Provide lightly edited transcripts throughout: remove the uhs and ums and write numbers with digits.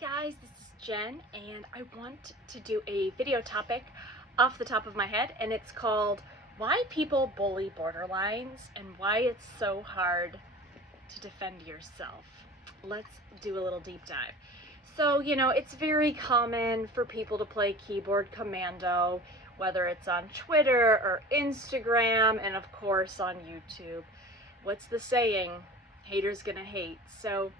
guys, this is Jen, and I want to do a video topic off the top of my head, and it's called Why People Bully Borderlines and Why It's So Hard to Defend Yourself. Let's do a little deep dive. So, it's very common for people to play keyboard commando, whether it's on Twitter or Instagram, and of course on YouTube. What's the saying? Haters gonna hate. So,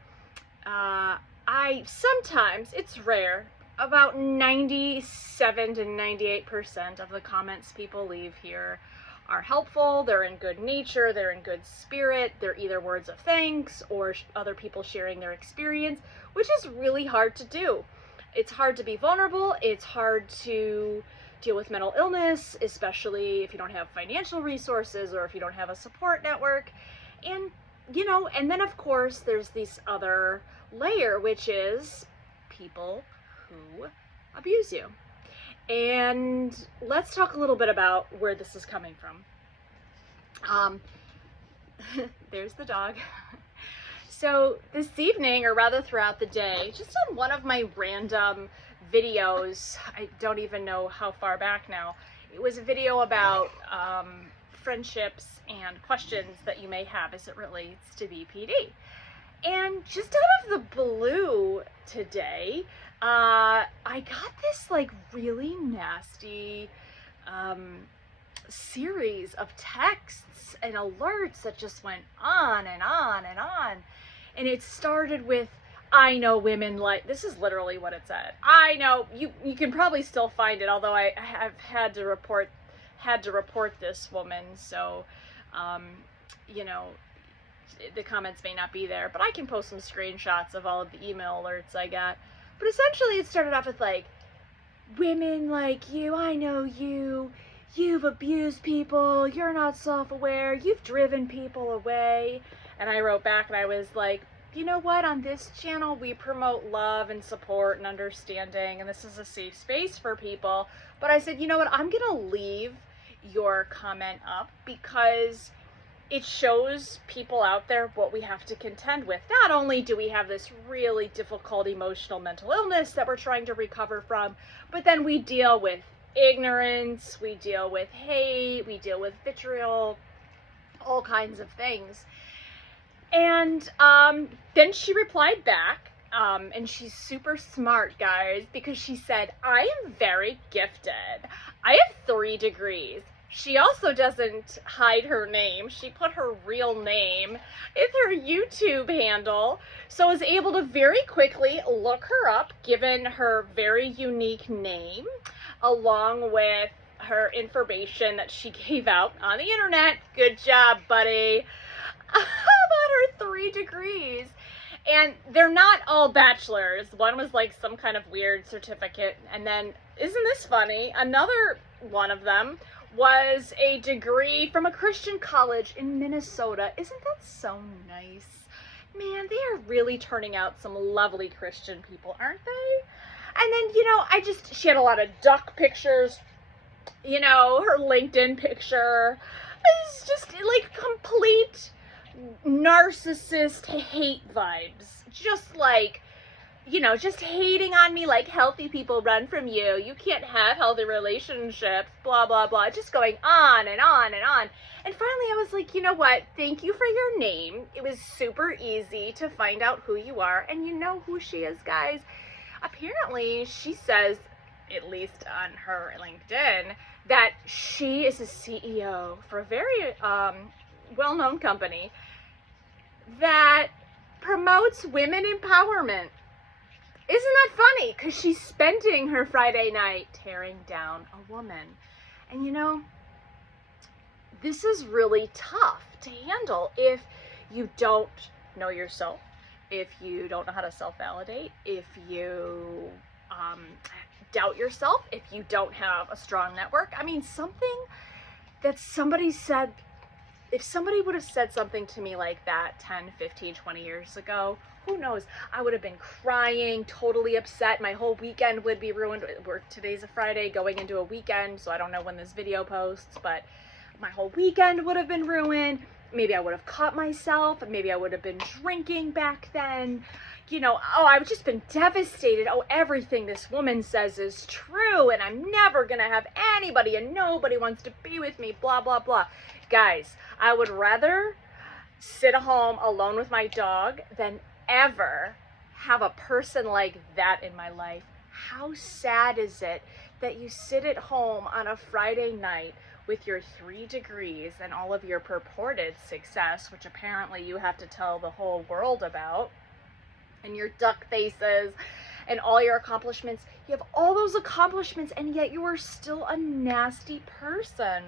sometimes, it's rare, about 97 to 98% of the comments people leave here are helpful, they're in good nature, they're in good spirit, they're either words of thanks or other people sharing their experience, which is really hard to do. It's hard to be vulnerable, it's hard to deal with mental illness, especially if you don't have financial resources or if you don't have a support network. And then of course there's this other layer, which is people who abuse you. And let's talk a little bit about where this is coming from. There's the dog. So this evening, or rather throughout the day, just on one of my random videos, I don't even know how far back now, it was a video about friendships and questions that you may have as it relates to BPD. And just out of the blue today, I got this really nasty series of texts and alerts that just went on and on and on. And it started with, I know women like, this is literally what it said. I know, you can probably still find it, although I have had to report this woman, so the comments may not be there, but I can post some screenshots of all of the email alerts I got. But essentially it started off with women like you, I know you've abused people, you're not self-aware, you've driven people away. And I wrote back and I was like, you know what, on this channel we promote love and support and understanding, and this is a safe space for people. But I said, you know what, I'm gonna leave your comment up because it shows people out there what we have to contend with. Not only do we have this really difficult emotional mental illness that we're trying to recover from, but then we deal with ignorance, we deal with hate, we deal with vitriol, all kinds of things. And then she replied back, and she's super smart, guys, because she said, I am very gifted. I have 3 degrees. She also doesn't hide her name. She put her real name in her YouTube handle, so I was able to very quickly look her up, given her very unique name, along with her information that she gave out on the internet. Good job, buddy. How about her 3 degrees? And they're not all bachelors. One was some kind of weird certificate. And then, isn't this funny? Another one of them was a degree from a Christian college in Minnesota. Isn't that so nice? Man, they are really turning out some lovely Christian people, aren't they? And then, she had a lot of duck pictures. Her LinkedIn picture is just complete narcissist hate vibes. Just hating on me like healthy people run from you. You can't have healthy relationships, blah, blah, blah. Just going on and on and on. And finally I was like, you know what? Thank you for your name. It was super easy to find out who you are. And you know who she is, guys. Apparently she says, at least on her LinkedIn, that she is a CEO for a very well-known company that promotes women empowerment. Isn't that funny? Because she's spending her Friday night tearing down a woman. And this is really tough to handle if you don't know yourself, if you don't know how to self-validate, if you doubt yourself, if you don't have a strong network. I mean, something that somebody said, if somebody would have said something to me like that 10, 15, 20 years ago, who knows? I would have been crying, totally upset. My whole weekend would be ruined. Today's a Friday, going into a weekend, so I don't know when this video posts, but my whole weekend would have been ruined. Maybe I would have caught myself, maybe I would have been drinking back then. oh, I've just been devastated. Oh, everything this woman says is true, and I'm never gonna have anybody, and nobody wants to be with me, blah, blah, blah. Guys, I would rather sit at home alone with my dog than ever have a person like that in my life. How sad is it that you sit at home on a Friday night with your 3 degrees and all of your purported success, which apparently you have to tell the whole world about, and your duck faces and all your accomplishments. You have all those accomplishments, and yet you are still a nasty person.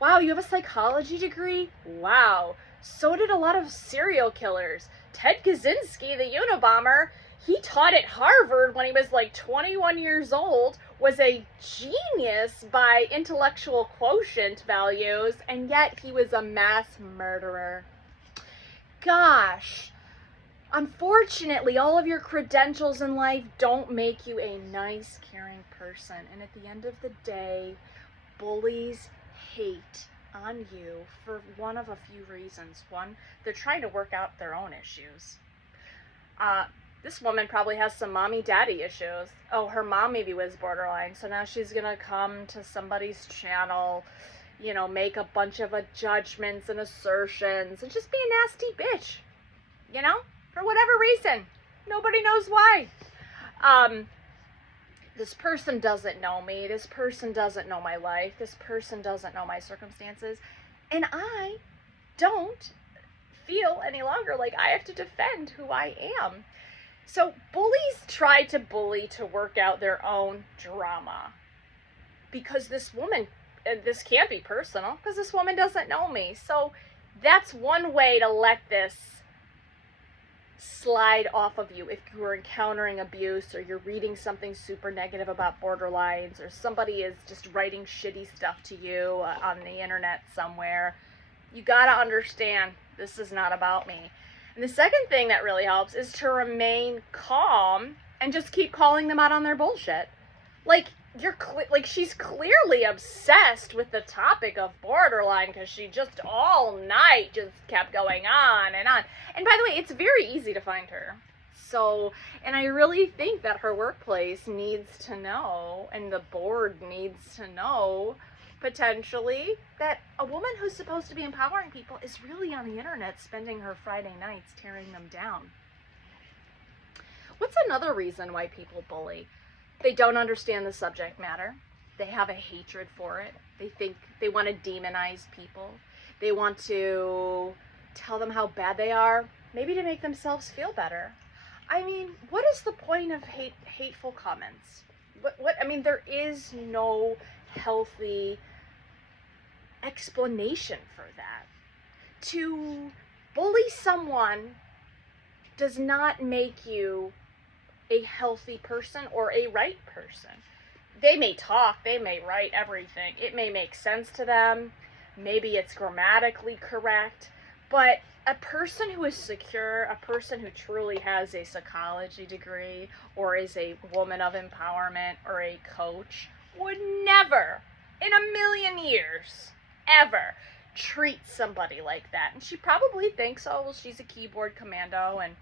Wow, you have a psychology degree? Wow. So did a lot of serial killers. Ted Kaczynski, the Unabomber, he taught at Harvard when he was like 21 years old, was a genius by intellectual quotient values, and yet he was a mass murderer. Gosh. Unfortunately, all of your credentials in life don't make you a nice, caring person. And at the end of the day, bullies hate on you for one of a few reasons. One, they're trying to work out their own issues. This woman probably has some mommy-daddy issues. Oh, her mom maybe was borderline, so now she's gonna come to somebody's channel, make a bunch of judgments and assertions and just be a nasty bitch, for whatever reason. Nobody knows why. This person doesn't know me. This person doesn't know my life. This person doesn't know my circumstances. And I don't feel any longer like I have to defend who I am. So bullies try to bully to work out their own drama. Because this woman, this can't be personal, because this woman doesn't know me. So that's one way to let this slide off of you if you are encountering abuse, or you're reading something super negative about borderlines, or somebody is just writing shitty stuff to you on the internet somewhere. You gotta understand, this is not about me. And the second thing that really helps is to remain calm and just keep calling them out on their bullshit. She's clearly obsessed with the topic of borderline, because she just all night just kept going on and on. And by the way, it's very easy to find her. So, and I really think that her workplace needs to know, and the board needs to know, potentially, that a woman who's supposed to be empowering people is really on the internet spending her Friday nights tearing them down. What's another reason why people bully? They don't understand the subject matter. They have a hatred for it. They think they want to demonize people. They want to tell them how bad they are, maybe to make themselves feel better. I mean, what is the point of hateful comments? There is no healthy explanation for that. To bully someone does not make you a healthy person or a right person. They may talk, they may write everything. It may make sense to them. Maybe it's grammatically correct. But a person who is secure, a person who truly has a psychology degree, or is a woman of empowerment, or a coach, would never, in a million years, ever treat somebody like that. And she probably thinks, oh, well, she's a keyboard commando, and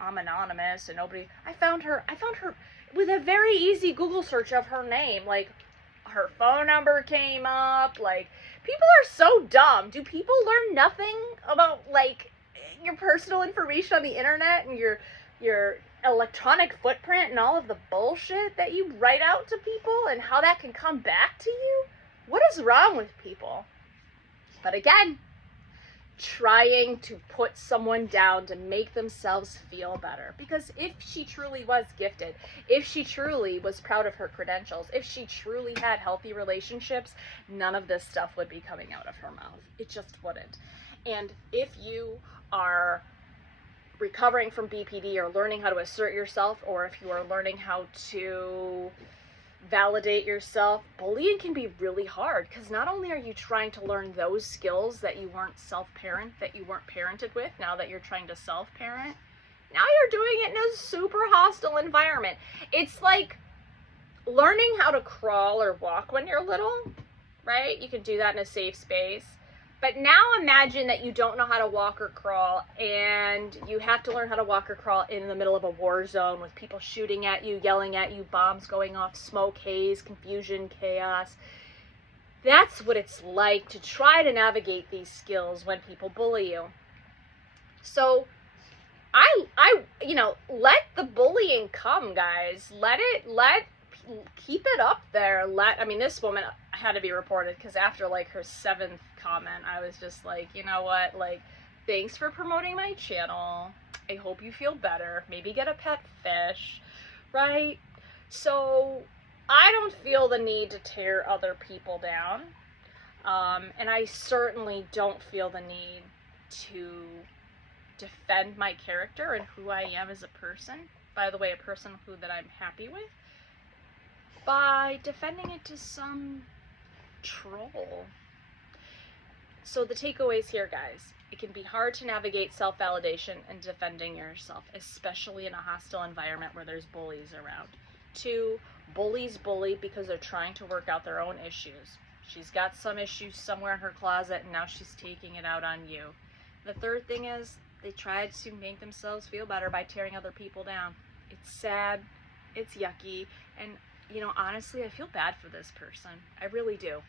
I'm anonymous, and nobody. I found her with a very easy Google search of her name. Like, her phone number came up. Like, people are so dumb. Do people learn nothing about, your personal information on the internet, and your electronic footprint, and all of the bullshit that you write out to people, and how that can come back to you? What is wrong with people? But again, trying to put someone down to make themselves feel better. Because if she truly was gifted, if she truly was proud of her credentials, if she truly had healthy relationships, none of this stuff would be coming out of her mouth. It just wouldn't. And if you are recovering from BPD, or learning how to assert yourself, or if you are learning how to validate yourself, bullying can be really hard, because not only are you trying to learn those skills that you weren't parented with, now that you're trying to self-parent, now you're doing it in a super hostile environment. It's like learning how to crawl or walk when you're little, right? You can do that in a safe space. But now imagine that you don't know how to walk or crawl, and you have to learn how to walk or crawl in the middle of a war zone with people shooting at you, yelling at you, bombs going off, smoke, haze, confusion, chaos. That's what it's like to try to navigate these skills when people bully you. So let the bullying come, guys. Keep it up there. This woman had to be reported because after like her 7th comment, I was just like, you know what? Like, thanks for promoting my channel. I hope you feel better. Maybe get a pet fish, right? So I don't feel the need to tear other people down. And I certainly don't feel the need to defend my character and who I am as a person. By the way, a person that I'm happy with, by defending it to some troll. So the takeaways here, guys. It can be hard to navigate self-validation and defending yourself, especially in a hostile environment where there's bullies around. 2, bullies bully because they're trying to work out their own issues. She's got some issues somewhere in her closet, and now she's taking it out on you. The 3rd thing is, they tried to make themselves feel better by tearing other people down. It's sad, it's yucky, and honestly, I feel bad for this person. I really do.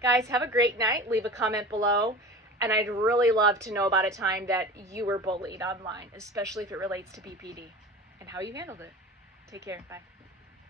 Guys, have a great night. Leave a comment below, and I'd really love to know about a time that you were bullied online, especially if it relates to BPD, and how you handled it. Take care. Bye.